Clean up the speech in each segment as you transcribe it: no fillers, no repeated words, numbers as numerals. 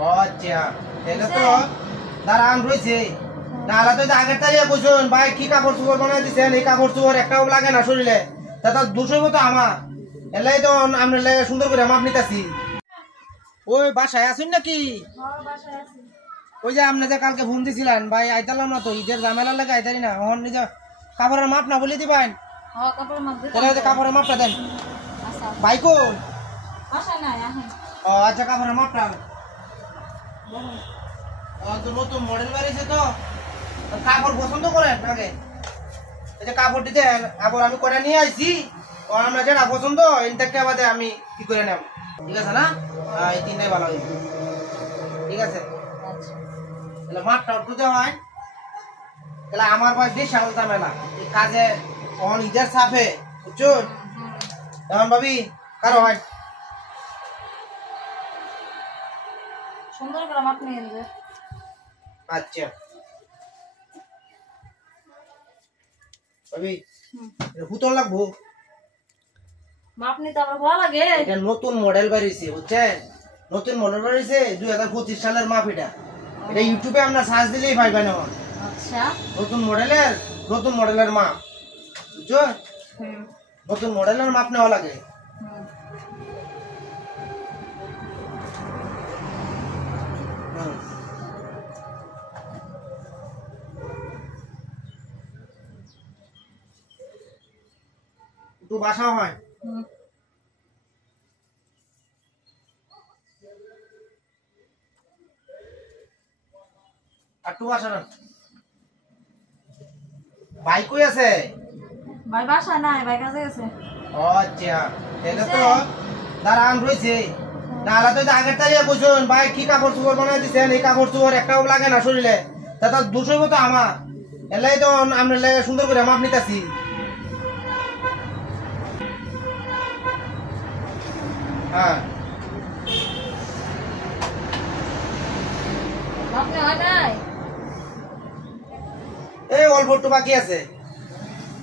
ও আচ্ছা এটা তো দাঁড়ান রয়েছে নাহলে তো আগের তারিখে কইছেন ভাই কি কাপড় চোপড় বানাই দিছেন এই কাপড় চোপড় একটাও লাগে না শরীরে তা দুশো তো আমার এলাই তো আমরা সুন্দর করে মাপ নিতেছি। ওই বাসায় আছেন নাকি? ওই যে আপনি যে কালকে ফোন দিছিলেন ভাই আইতালাম না তো ঈদের ঝামেলা লাগে আইতারি না ওখান নিজে কাপড়ের মাপ না বলে দিবেন তাহলে কাপড়ের মাপটা দেন ভাই কোন ও আচ্ছা কাপড়ের মাপটা নতুন মডেল বেরিয়েছে তো কাপড় পছন্দ করেন আগে এই যে কাপড় দিতে আবার আমি করে নিয়ে আসছি ও আমরা যেটা পছন্দ ইনটেকটা বাদে আমি কি করে নেব ঠিক আছে না এই তিনটাই ভালো হয়েছে ঠিক আছে তাহলে মাপটা উঠতে হয় তাহলে আমার ভাই বেশ আলাদা মেলা এই কাজে অন ঈদের সাফে বুঝছো এখন ভাবি কারো হয় সুন্দর করে মাপ নিয়ে নেবে। আচ্ছা ভাবি হুতল লাগবো মাপ নিতে আমার ভালো লাগে। এটা নতুন মডেল বেরিয়েছে বুঝছেন নতুন মডেল বেরিয়েছে 2025 সালের মাপ এটা এটা ইউটিউবে আমরা সার্চ দিলেই পাইবেন না। আচ্ছা নতুন মডেলের মাপ বুঝছো নতুন মডেলের মাপ নেওয়া লাগে। একটু বাসা হয় একটু বাসা না ভাই কই আছে? ভাই বাসা নাই ভাই কাছে গেছে। ও আচ্ছা তাহলে তো দাঁড়ান রয়েছে নাহলে তো আগের তারিখে কইছেন ভাই কি কাপড় চোপড় বানাই দিছেন এই কাপড় চোপড় একটাও লাগে না শরীরে তা দুশো তো আমার এলাই তো আমরা সুন্দর করে মাপ নিতেছি। হ্যাঁ মাপ নেওয়া নাই এই অল্প একটু বাকি আছে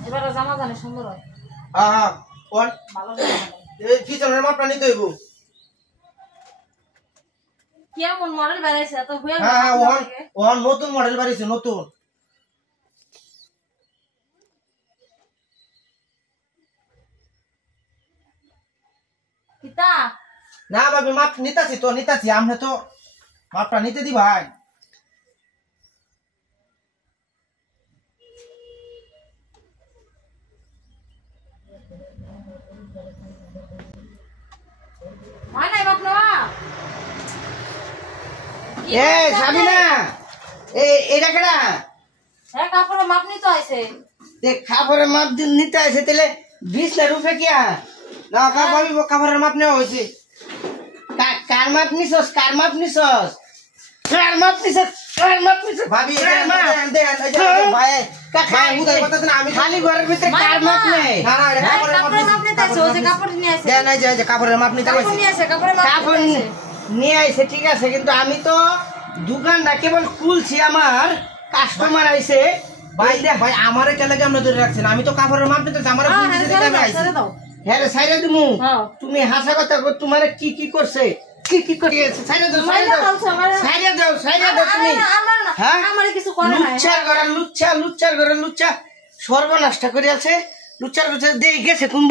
এবার জামা জানি সুন্দর হয়। হ্যাঁ হ্যাঁ ভালো এই পিছনের মাপটা নিতে হইব। কেমন মডেল বেরাইছে এত হয়ে হ্যাঁ হ্যাঁ ওহন নতুন মডেল বাড়িছে নতুন কিতা না ভাবি মাপ নিতাছি আপনি তো মাপটা নিতে দি ভাই। হয় নাই মাপ নেওয়া এ সাবিনা এটা কেডা হ্যাঁ কাপড়ের মাপ নিতে হয়েছে। দেখ কাপড়ের মাপ নিতে আছে তাহলে 20 না রুপে কিয়া না কাপড়ের মাপ নেওয়া হয়েছে। কার মাপ নিছস ভাবি ভাই আমি খালি ঘরের ভিতরে কার মাপ নেই না না এটা কাপড়ের মাপ নিতে হয়েছে ওই যে কাপড় নিয়ে আসে দেন এই যে কাপড়ের মাপ নিতে কাপড় নিয়ে আসে কাপড়ের মাপ কাপড় নিয়ে আইছে ঠিক আছে কিন্তু আমি তো দোকানটা কেবল খুলছি আমার কাস্টমার আইছে ভাই আমারে কেন লাগে আমরা ধরে রাখছেন আমি তো কাপড়ের মাপ নিতে আমার ফোন দিতে আমি আইছি হ্যাঁ রে সাইরা দিমু তুমি হাসা কথা কই তোমারে কি করছে কি করিয়েছে সাইরা দাও তুমি হ্যাঁ আমারে কিছু করে না লুচ্চার ঘরে লুচ্চা সর্বনাশটা করে আছে লুচ্চার কাছে দেই গেছে তুমি